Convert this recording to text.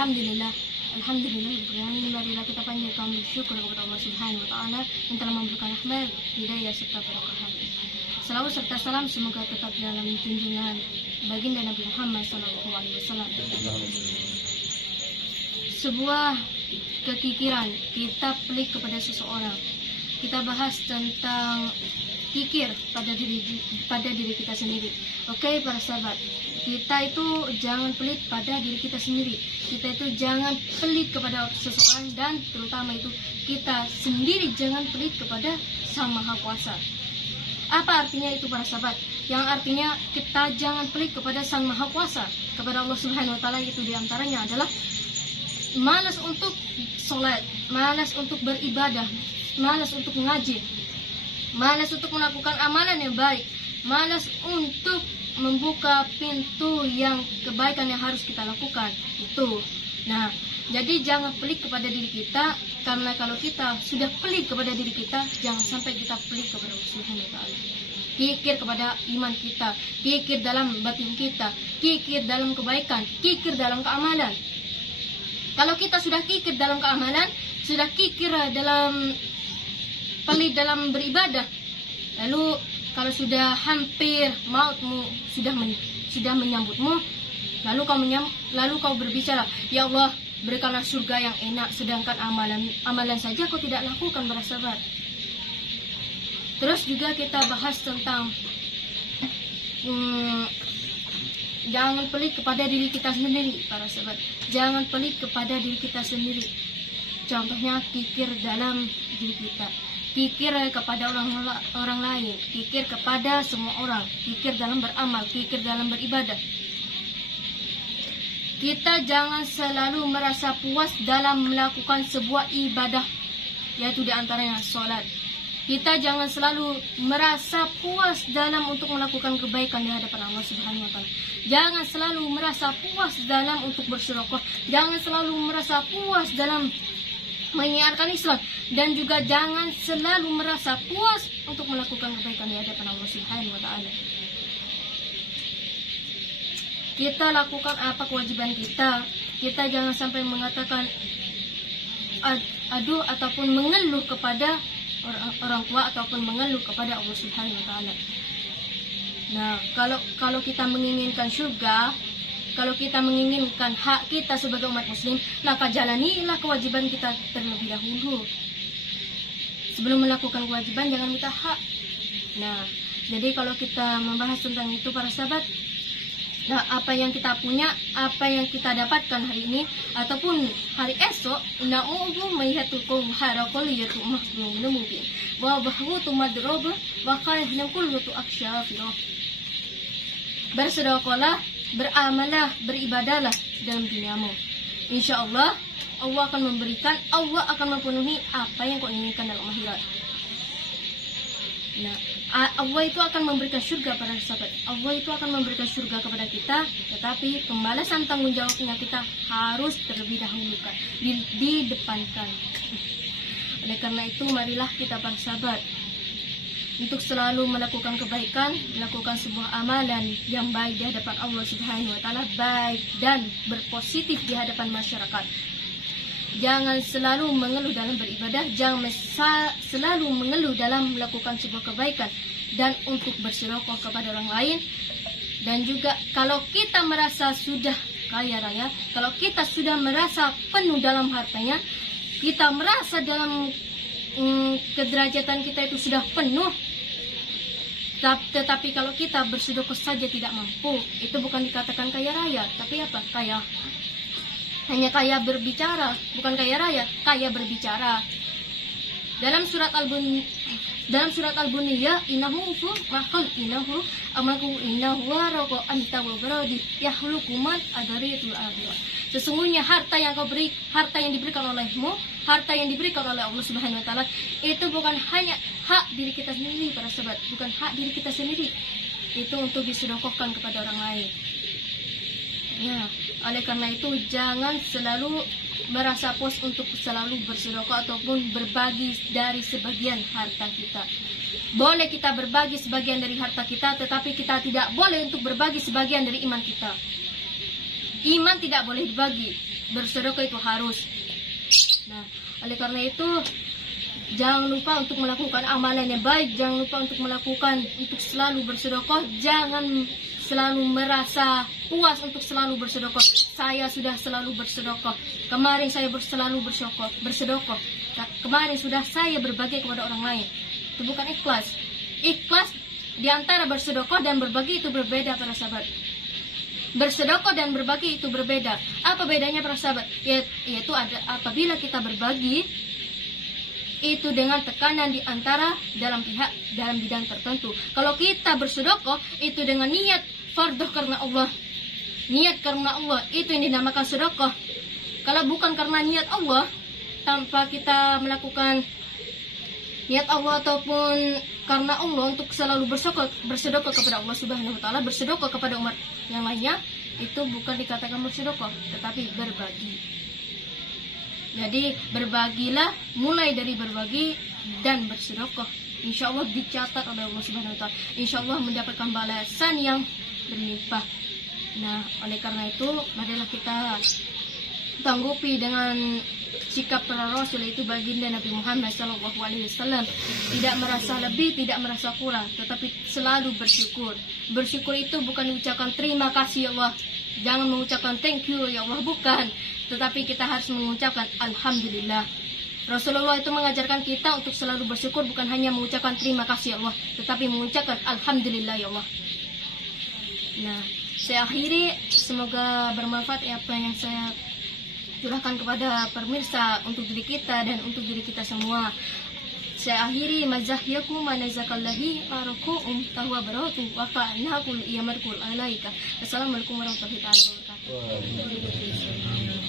Alhamdulillah, marilah kita panjatkan bersyukur kepada Allah Subhanahu wa taala yang telah memberikan rahmat, hidayah serta barokah. Salawat serta salam semoga tetap dalam junjungan baginda Nabi Muhammad SAW. Sebuah kekikiran, kita pelik kepada seseorang. Kita bahas tentang kikir pada diri kita sendiri. Oke, para sahabat, kita itu jangan pelit pada diri kita sendiri. Kita itu jangan pelit kepada seseorang, dan terutama itu kita sendiri jangan pelit kepada Sang Maha Kuasa. Apa artinya itu, para sahabat? Yang artinya kita jangan pelit kepada Sang Maha Kuasa, kepada Allah Subhanahu wa taala. Itu diantaranya adalah malas untuk sholat, malas untuk beribadah, malas untuk mengaji, malas untuk melakukan amalan yang baik, malas untuk membuka pintu yang kebaikan yang harus kita lakukan. Itu. Nah, jadi jangan pelit kepada diri kita, karena kalau kita sudah pelit kepada diri kita, jangan sampai kita pelit kepada Allah Subhanahu wa taala. Kikir kepada iman kita, kikir dalam batin kita, kikir dalam kebaikan, kikir dalam keamalan. Kalau kita sudah kikir dalam keamalan, sudah kikir dalam pelit dalam beribadah, lalu kalau sudah hampir mautmu sudah menyambutmu, lalu kau berbicara, ya Allah, berikanlah surga yang enak, sedangkan amalan saja kau tidak lakukan, para sahabat. Terus juga kita bahas tentang jangan pelit kepada diri kita sendiri, para sahabat. Jangan pelit kepada diri kita sendiri. Contohnya kikir dalam diri kita, kikir kepada orang lain, kikir kepada semua orang, kikir dalam beramal, kikir dalam beribadah. Kita jangan selalu merasa puas dalam melakukan sebuah ibadah, yaitu diantaranya sholat. Kita jangan selalu merasa puas dalam untuk melakukan kebaikan di hadapan Allah Subhanahu wa taala. Jangan selalu merasa puas dalam untuk bersedekah. Jangan selalu merasa puas dalam menyiarkan Islam, dan juga jangan selalu merasa puas untuk melakukan kebaikan di hadapan Allah Subhanahu wa taala. Kita lakukan apa kewajiban kita. Kita jangan sampai mengatakan aduh ataupun mengeluh kepada orang tua ataupun mengeluh kepada Allah Subhanahu wa taala. Nah, kalau kita menginginkan surga, kalau kita menginginkan hak kita sebagai umat muslim, maka jalanilah kewajiban kita terlebih dahulu. Sebelum melakukan kewajiban, jangan minta hak. Nah, jadi kalau kita membahas tentang itu, para sahabat, nah, apa yang kita punya, apa yang kita dapatkan hari ini ataupun hari esok, na'udhu mayhatukum harakuliyatu mahbum mungkin wa bahwutu madroba wa khaihna kullutu aksyafirah. Bersedekahlah, beramallah, beribadahlah dalam duniamu. Insyaallah Allah akan memberikan, Allah akan memenuhi apa yang kau inginkan dalam akhirat. Nah, Allah itu akan memberikan surga pada sahabat. Allah itu akan memberikan surga kepada kita, tetapi pembalasan tanggung jawabnya kita harus terlebih dahulu didepankan. Oleh karena itu, marilah kita para sahabat untuk selalu melakukan kebaikan, melakukan sebuah amalan yang baik di hadapan Allah Subhanahu wa taala, baik dan berpositif di hadapan masyarakat. Jangan selalu mengeluh dalam beribadah, jangan selalu mengeluh dalam melakukan sebuah kebaikan dan untuk bersedekah kepada orang lain. Dan juga kalau kita merasa sudah kaya raya, kalau kita sudah merasa penuh dalam hartanya, kita merasa dalam kederajatan kita itu sudah penuh, tetapi kalau kita bersedekah saja tidak mampu, itu bukan dikatakan kaya raya, tapi apa? Hanya kaya berbicara, bukan kaya raya, kaya berbicara. Dalam surat Al-Buniyah, innahu fu mahal innahu amaku innahu waraqo anta wa baradi yahluku man adaritul akhirah. Sesungguhnya harta yang diberikan olehmu, harta yang diberikan oleh Allah Subhanahu wa taala, itu bukan hanya hak diri kita sendiri, para sahabat, bukan hak diri kita sendiri. Itu untuk disedekahkan kepada orang lain. Ya, oleh karena itu jangan selalu merasa puas untuk selalu bersedekah ataupun berbagi dari sebagian harta kita. Boleh kita berbagi sebagian dari harta kita, tetapi kita tidak boleh untuk berbagi sebagian dari iman kita. Iman tidak boleh dibagi. Bersedekah itu harus. Nah, oleh karena itu jangan lupa untuk melakukan amalan yang baik, jangan lupa untuk selalu bersedekah, jangan selalu merasa puas untuk selalu bersedekah. Saya sudah selalu bersedekah. Kemarin saya selalu bersedekah. Kemarin sudah saya berbagi kepada orang lain. Itu bukan ikhlas. Ikhlas di antara bersedekah dan berbagi itu berbeda para sahabat. Bersedekah dan berbagi itu berbeda. Apa bedanya para sahabat? Yaitu apabila kita berbagi itu dengan tekanan di antara dalam bidang tertentu. Kalau kita bersedekah itu dengan niat fardu karena Allah. Niat karena Allah itu yang dinamakan sedekah. Kalau bukan karena niat Allah, tanpa kita melakukan niat Allah ataupun karena Allah untuk selalu bersedekah kepada Allah Subhanahu wa taala, bersedekah kepada umat yang lainnya, itu bukan dikatakan bersedekah, tetapi berbagi. Jadi berbagilah, mulai dari berbagi dan bersedekah. Insya Allah dicatat oleh Allah Subhanahu wa taala. Insya Allah mendapatkan balasan yang berlimpah. Nah, oleh karena itu marilah kita tanggupi dengan sikap para rasul, itu baginda Nabi Muhammad SAW. Tidak merasa lebih, tidak merasa kurang, tetapi selalu bersyukur. Bersyukur itu bukan mengucapkan terima kasih ya Allah, jangan mengucapkan thank you ya Allah, bukan, tetapi kita harus mengucapkan alhamdulillah. Rasulullah itu mengajarkan kita untuk selalu bersyukur, bukan hanya mengucapkan terima kasih ya Allah, tetapi mengucapkan alhamdulillah ya Allah. Nah, saya akhiri, semoga bermanfaat apa yang saya curahkan kepada pemirsa untuk diri kita dan untuk diri kita semua. Saya akhiri, mazahyakum manazakallahi arakum tahwa baratu wa fa'nakul iyamarkul alaika. Assalamualaikum warahmatullahi wabarakatuh.